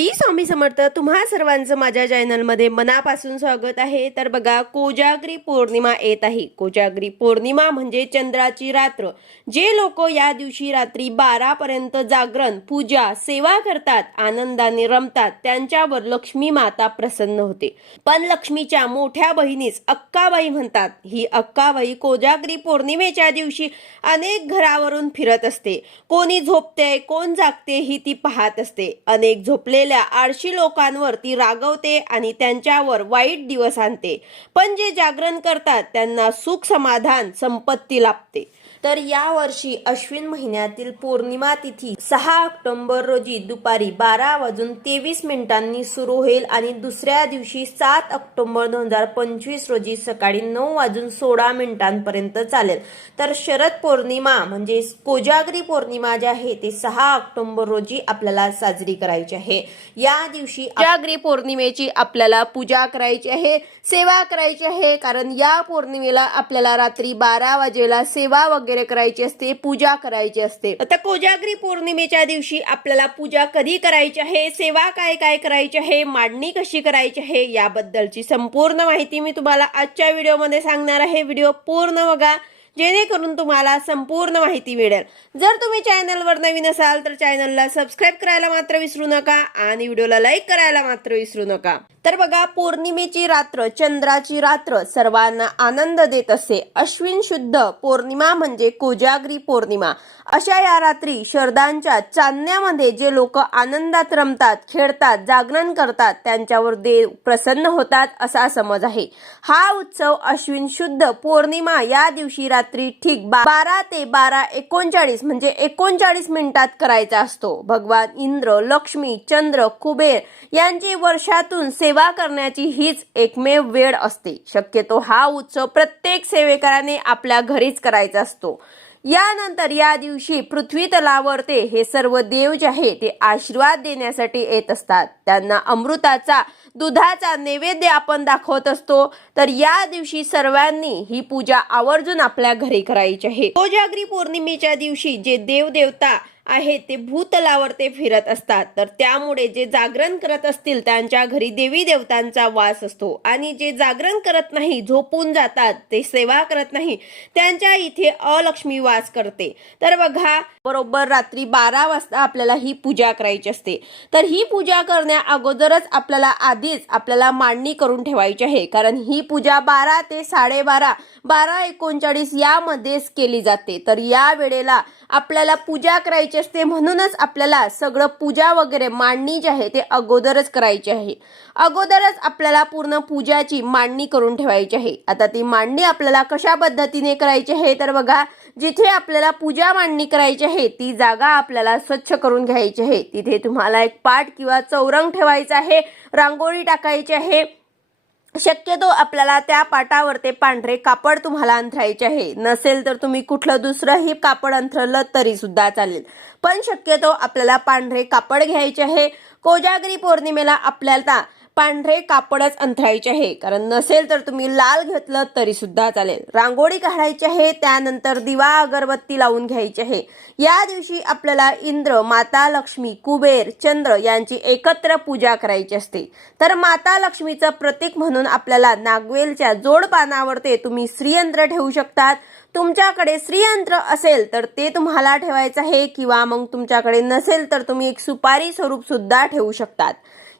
श्री स्वामी समर्थ तुम्हा सर्वांचं माझ्या चॅनलमध्ये मनापासून स्वागत आहे. तर बघा कोजागरी पौर्णिमा येत आहे. कोजागरी पौर्णिमा म्हणजे चंद्राची रात्र. जे लोक या दिवशी रात्री बारा पर्यंत जागरण पूजा सेवा करतात आनंदाने रमतात त्यांच्यावर लक्ष्मी माता प्रसन्न होते. पण लक्ष्मीच्या मोठ्या बहिणीस अक्काबाई म्हणतात. ही अक्काबाई कोजागरी पौर्णिमेच्या दिवशी अनेक घरावरून फिरत असते. कोणी झोपते कोण जागते ही ती पाहत असते. अनेक असलेल्या आळशी लोकांवर ती रागवते आणि त्यांच्यावर वाईट दिवस आणते. पण जे जागरण करतात त्यांना सुख समाधान संपत्ती लाभते. तर या वर्षी अश्विन महिन्यातील पौर्णिमा तिथी सहा ऑक्टोबर रोजी दुपारी बारा वाजून तेवीस मिनिटांनी सुरू होईल आणि दुसऱ्या दिवशी सात ऑक्टोबर दोन हजार पंचवीस रोजी सकाळी नऊ वाजून सोळा मिनिटांपर्यंत चालेल. तर शरद पौर्णिमा म्हणजे कोजागरी पौर्णिमा जी आहे ते सहा ऑक्टोबर रोजी आपल्याला साजरी करायची आहे. या दिवशी कोजागरी पौर्णिमेची आपल्याला पूजा करायची आहे सेवा करायची आहे कारण या पौर्णिमेला आपल्याला रात्री बारा वाजेला सेवा वगैरे करायची असते पूजा करायची असते. आता कोजागरी पौर्णिमेच्या दिवशी आपल्याला पूजा कधी करायची आहे सेवा काय काय करायची आहे मांडणी कशी करायची आहे याबद्दलची संपूर्ण माहिती मी तुम्हाला आजच्या व्हिडिओमध्ये सांगणार आहे. व्हिडिओ पूर्ण बघा जेणेकरून तुम्हाला संपूर्ण माहिती मिळेल. जर तुम्ही चॅनलवर नवीन असाल तर चॅनलला सबस्क्राईब करायला मात्र विसरू नका आणि व्हिडिओला लाईक करायला मात्र विसरू नका. तर बघा पौर्णिमेची रात्र चंद्राची रात्र सर्वांना आनंद देत असते अश्विन शुद्ध पौर्णिमा म्हणजे कोजागरी पौर्णिमा. अशा या रात्री शरदांच्या चांदण्यामध्ये जे लोक आनंदात रमतात खेळतात जागरण करतात त्यांच्यावर देव प्रसन्न होतात असा समज आहे. हा उत्सव अश्विन शुद्ध पौर्णिमा या दिवशी रात्री ठीक बारा ते बारा एकोणचाळीस म्हणजे एकोणचाळीस मिनिटात करायचा असतो. भगवान इंद्र लक्ष्मी चंद्र कुबेर यांची वर्षातून सेवा करण्याची हीच एकमेव वेळ असते. शक्यतो हा उत्सव प्रत्येक सेवेकराने आपल्या घरीच करायचा असतो. यानंतर या दिवशी पृथ्वी तलावर ते हे सर्व देव जे आहे ते आशीर्वाद देण्यासाठी येत असतात. त्यांना अमृताचा दुधाचा नैवेद्य आपण दाखवत असतो. तर या दिवशी सर्वांनी ही पूजा आवर्जून आपल्या घरी करायची आहे. कोजागरी पौर्णिमेच्या दिवशी जे देव आहे ते भूतलावर ते फिरत असतात. तर त्यामुळे जे जागरण करत असतील त्यांच्या घरी देवी देवतांचा वास असतो. आणि जे जागरण करत नाही झोपून जातात ते सेवा करत नाही त्यांच्या इथे अलक्ष्मी वास करते. तर बघा बरोबर रात्री बारा वाजता आपल्याला ही पूजा करायची असते. तर ही पूजा करण्या अगोदरच आपल्याला आधीच आपल्याला मांडणी करून ठेवायची आहे. कारण ही पूजा बारा ते साडेबारा बारा एकोणचाळीस यामध्येच केली जाते. तर या वेळेला आपल्याला पूजा करायची असते म्हणूनच आपल्याला सगळं पूजा वगैरे मांडणी जी आहे ते अगोदरच करायची आहे. अगोदरच आपल्याला पूर्ण पूजाची मांडणी करून ठेवायची आहे. आता ती मांडणी आपल्याला कशा पद्धतीने करायची आहे तर बघा जिथे आपल्याला पूजा मांडणी करायची आहे ती जागा आपल्याला स्वच्छ करून घ्यायची आहे. तिथे तुम्हाला एक पाट किंवा चौरंग ठेवायचा आहे रांगोळी टाकायची आहे. शक्यतो आपल्याला त्या पाटावर ते पांढरे कापड तुम्हाला अंथरायचे आहे. नसेल तर तुम्ही कुठलं दुसरंही कापड अंथरलं तरी सुद्धा चालेल. पण शक्यतो आपल्याला पांढरे कापड घ्यायचे आहे. कोजागरी पौर्णिमेला आपल्याला पांढरे कापडच अंथरायचे आहे. कारण नसेल तर तुम्ही लाल घेतलं तरी सुद्धा चालेल. रांगोळी काढायची आहे त्यानंतर दिवा अगरबत्ती लावून घ्यायची आहे. या दिवशी आपल्याला इंद्र माता लक्ष्मी कुबेर चंद्र यांची एकत्र पूजा करायची असते. तर माता लक्ष्मीचं प्रतीक म्हणून आपल्याला नागवेलच्या जोड पानावर ते तुम्ही श्रीयंत्र ठेवू शकतात. तुमच्याकडे श्रीयंत्र असेल तर ते तुम्हाला ठेवायचं आहे किंवा मग तुमच्याकडे नसेल तर तुम्ही एक सुपारी स्वरूप सुद्धा ठेवू शकतात.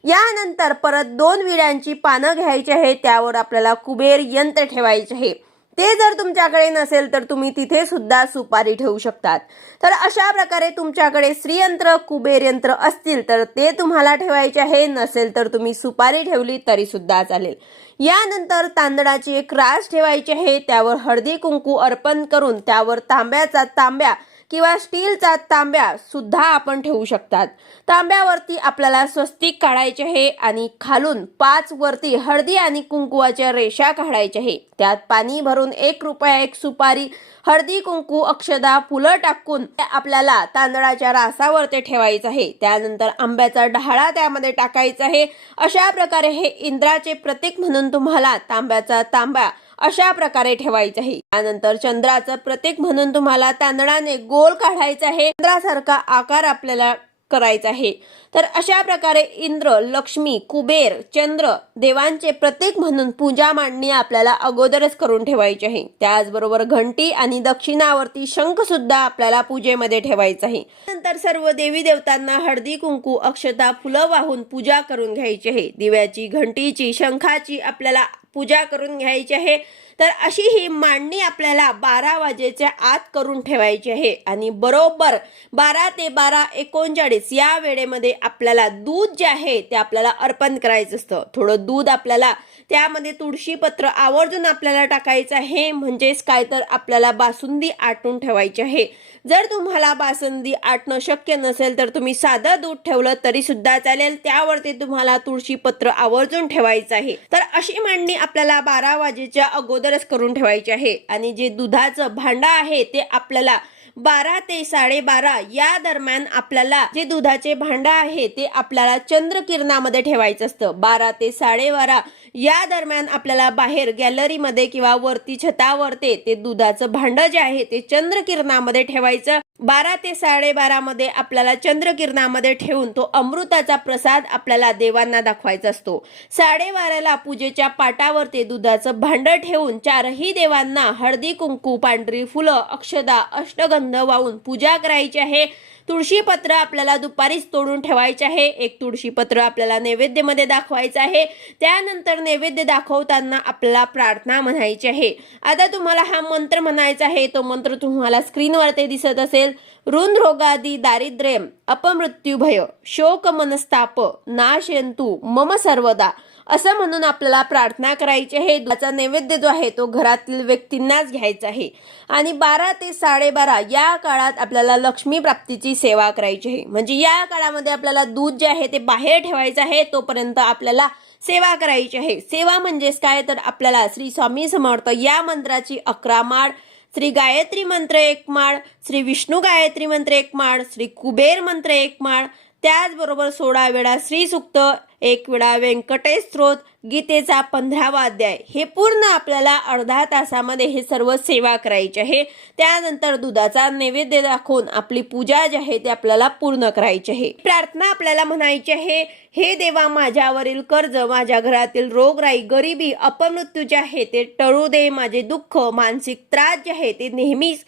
यानंतर परत दोन विड्यांची पानं घ्यायची आहे त्यावर आपल्याला कुबेर यंत्र ठेवायचे आहे. ते जर तुमच्याकडे नसेल तर तुम्ही तिथे सुद्धा सुपारी ठेवू शकतात. तर अशा प्रकारे तुमच्याकडे श्रीयंत्र कुबेर यंत्र असतील तर ते तुम्हाला ठेवायचे आहे नसेल तर तुम्ही सुपारी ठेवली तरी सुद्धा चालेल. यानंतर तांदळाची एक रास ठेवायची आहे त्यावर हळदी कुंकू अर्पण करून त्यावर तांब्याचा तांब्या किंवा स्टीलचा तांब्या सुद्धा आपण ठेवू शकतात. तांब्यावरती आपल्याला स्वस्तिक काढायचे आहे आणि खालून पाच वरती हळदी आणि कुंकुवाच्या रेषा काढायच्या आहे. त्यात पाणी भरून एक रुपया एक सुपारी हळदी कुंकू अक्षदा फुलं टाकून ते आपल्याला तांदळाच्या रासावर ते ठेवायचं आहे. त्यानंतर आंब्याचा डहाळा त्यामध्ये टाकायचा आहे. अशा प्रकारे हे इंद्राचे प्रतीक म्हणून तुम्हाला तांब्याचा तांब्या अशा प्रकारे ठेवायचं आहे. त्यानंतर चंद्राचं प्रतीक म्हणून तुम्हाला तांदळाने गोल काढायचा आहे. चंद्रासारखा आकार आपल्याला करायचा आहे. तर अशा प्रकारे इंद्र लक्ष्मी कुबेर चंद्र देवांचे प्रतीक म्हणून पूजा मांडणी आपल्याला अगोदरच करून ठेवायची आहे. त्याचबरोबर घंटी आणि दक्षिणावरती शंख सुद्धा आपल्याला पूजेमध्ये ठेवायचा आहे. नंतर सर्व देवी देवतांना हळदी कुंकू अक्षता फुलं वाहून पूजा करून घ्यायची आहे. दिव्याची घंटीची शंखाची आपल्याला पूजा करून घ्यायची आहे. तर अशी ही मांडणी आपल्याला बारा वाजेच्या आत करून ठेवायची आहे. आणि बरोबर बारा ते बारा एकोणचाळीस या वेळेमध्ये आपल्याला दूध जे आहे ते आपल्याला अर्पण करायचं असतं. थोडं दूध आपल्याला त्यामध्ये तुळशीपत्र आवर्जून आपल्याला टाकायचं आहे. म्हणजेच काय तर आपल्याला बासुंदी आटून ठेवायची आहे. जर तुम्हाला बासुंदी आटणं शक्य नसेल तर तुम्ही साधं दूध ठेवलं तरी सुद्धा चालेल. त्यावरती तुम्हाला तुळशीपत्र आवर्जून ठेवायचं आहे. तर अशी मांडणी आपल्याला बारा वाजेच्या अगोदरच करून ठेवायचे आहे. आणि जे दुधाचं भांडं आहे ते आपल्याला बारा ते साडेबारा या दरम्यान आपल्याला जे दुधाचे भांडं आहे ते आपल्याला चंद्रकिरणामध्ये ठेवायचं असतं. बारा ते साडेबारा या दरम्यान आपल्याला बाहेर गॅलरीमध्ये किंवा वरती छतावरते ते दुधाचं भांडं जे आहे ते चंद्रकिरणामध्ये ठेवायचं. बारा ते साडेबारामध्ये आपल्याला चंद्रकिरणामध्ये ठेवून तो अमृताचा प्रसाद आपल्याला देवांना दाखवायचा असतो. साडेबाराला पूजेच्या पाटावर ते दुधाचं भांडं ठेवून चारही देवांना हळदी कुंकू पांढरी फुलं अक्षदा अष्टगंध वाहून पूजा करायची आहे. तुळशीपत्र आपल्याला दुपारीच तोडून ठेवायचे आहे. एक तुळशीपत्र आपल्याला नैवेद्यमध्ये दाखवायचं आहे. त्यानंतर नैवेद्य दाखवताना आपल्याला प्रार्थना म्हणायची आहे. आता तुम्हाला हा मंत्र म्हणायचा आहे. तो मंत्र तुम्हाला स्क्रीनवर ते दिसत असेल. ऋण रोगादी दारिद्र्य अपमृत्यूभय शोक मनस्ताप नाशयंतु मम सर्वदा. असं म्हणून आपल्याला प्रार्थना करायची आहे. दुधाचा नैवेद्य जो आहे तो घरातील व्यक्तींनाच घ्यायचा आहे. आणि बारा ते साडेबारा या काळात आपल्याला लक्ष्मी प्राप्तीची सेवा करायची आहे. म्हणजे या काळामध्ये आपल्याला दूध जे आहे ते बाहेर ठेवायचं आहे तोपर्यंत आपल्याला सेवा करायची आहे. सेवा म्हणजेच काय? तर आपल्याला श्री स्वामी समर्थ या मंत्राची अकरा माळ श्री गायत्री मंत्र एक माळ श्री विष्णू गायत्री मंत्र एक माळ श्री कुबेर मंत्र एक माळ त्याचबरोबर सोळा वेळा श्री सुक्त एक वेळा व्यंकटेश स्त्रोत गीतेचा पंधरावा अध्याय. हे पूर्ण आपल्याला अर्धा तासामध्ये हे सर्व सेवा करायची आहे. त्यानंतर दुधाचा नैवेद्य दाखवून आपली पूजा जी आहे ते आपल्याला पूर्ण करायची आहे. प्रार्थना आपल्याला म्हणायची आहे हे देवा माझ्यावरील कर्ज माझ्या घरातील रोगराई गरिबी अपमृत्यू जे आहे ते टळू दे. माझे दुःख मानसिक त्रास जे आहे ते नेहमीच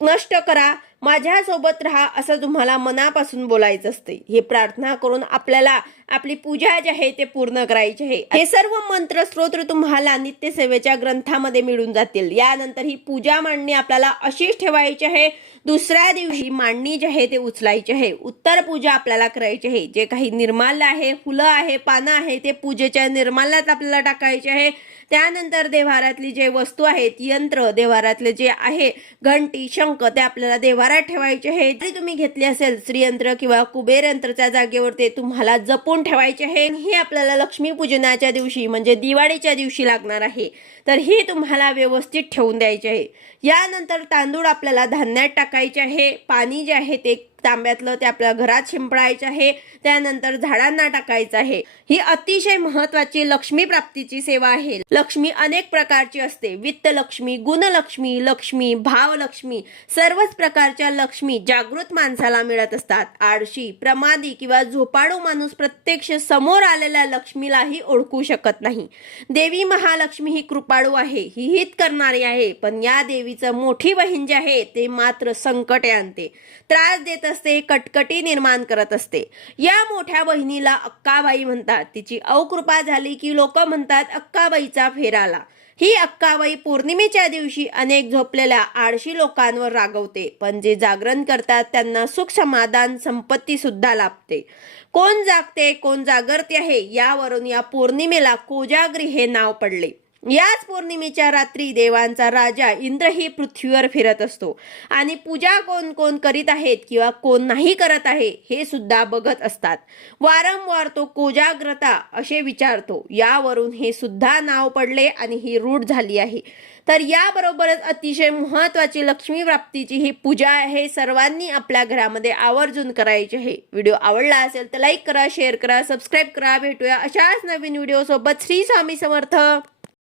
नष्ट करा. माझ्यासोबत राहा असं तुम्हाला मनापासून बोलायचं असते. हे प्रार्थना करून आपल्याला आपली पूजा जी आहे ते पूर्ण करायची आहे. हे सर्व मंत्र स्तोत्र तुम्हाला नित्यसेवेच्या ग्रंथामध्ये मिळून जातील. यानंतर ही पूजा मांडणी आपल्याला अशीच ठेवायची आहे. दुसऱ्या दिवशी मांडणी जी आहे ते उचलायची आहे. उत्तर पूजा आपल्याला करायची आहे. जे काही निर्माल्य आहे फुलं आहे पानं आहे ते पूजेच्या निर्माल्यात आपल्याला टाकायचे आहे. त्यानंतर देवारातली जे वस्तू आहेत यंत्र देवारातले जे आहे घंटी शंख ते आपल्याला देवारात ठेवायचे आहे जरी तुम्ही घेतले असेल श्रीयंत्र किंवा कुबेर यंत्रच्या जागेवर ते तुम्हाला जपून ठेवायचे आहे. हे आपल्याला लक्ष्मी पूजनाच्या दिवशी म्हणजे दिवाळीच्या दिवशी लागणार आहे. तर हे तुम्हाला व्यवस्थित ठेवून द्यायचे आहे. यानंतर तांदूळ आपल्याला धान्यात टाकायचे आहे. पाणी जे आहे ते तांब्यातलं ते आपल्या घरात शिंपडायचं आहे त्यानंतर झाडांना टाकायचं आहे. ही अतिशय महत्वाची लक्ष्मी प्राप्तीची सेवा आहे. लक्ष्मी अनेक प्रकारची असते. वित्त लक्ष्मी गुणलक्ष्मी लक्ष्मी भावलक्ष्मी सर्वच प्रकारच्या लक्ष्मी जागृत माणसाला मिळत असतात. आळशी प्रमादी किंवा झोपाळू माणूस प्रत्यक्ष समोर आलेल्या लक्ष्मीलाही ओळखू शकत नाही. देवी महालक्ष्मी ही कृपाळू आहे. ही हित करणारी आहे. पण या देवीचं मोठी बहीण जी आहे ते मात्र संकटे आणते. त्रास देत असते कटकटी निर्माण करत असते. या मोठ्या बहिणीला अक्काबाई म्हणतात. तिची अवकृपा झाली की लोक म्हणतात अक्काबाईचा फेराला ही अक्काबाई पौर्णिमेच्या दिवशी अनेक झोपलेल्या आळशी लोकांवर रागवते. पण जे जागरण करतात त्यांना सुख समाधान संपत्ती सुद्धा लाभते. कोण जागते कोण जागरते आहे यावरून या पौर्णिमेला कोजागरी हे नाव पडले. याच पौर्णिमेच्या रात्री देवांचा राजा इंद्रही पृथ्वीवर फिरत असतो. आणि पूजा कोण कोण करीत आहेत किंवा कोण नाही करत आहे हे सुद्धा बघत असतात. वारंवार तो कोजाग्रता असे विचारतो. यावरून हे सुद्धा नाव पडले आणि ही रूढ झाली आहे. तर याबरोबरच अतिशय महत्वाची लक्ष्मी प्राप्तीची ही पूजा आहे सर्वांनी आपल्या घरामध्ये आवर्जून करायची आहे. व्हिडिओ आवडला असेल तर लाईक करा शेअर करा सबस्क्राईब करा. भेटूया अशाच नवीन व्हिडिओ सोबत श्री स्वामी समर्थ.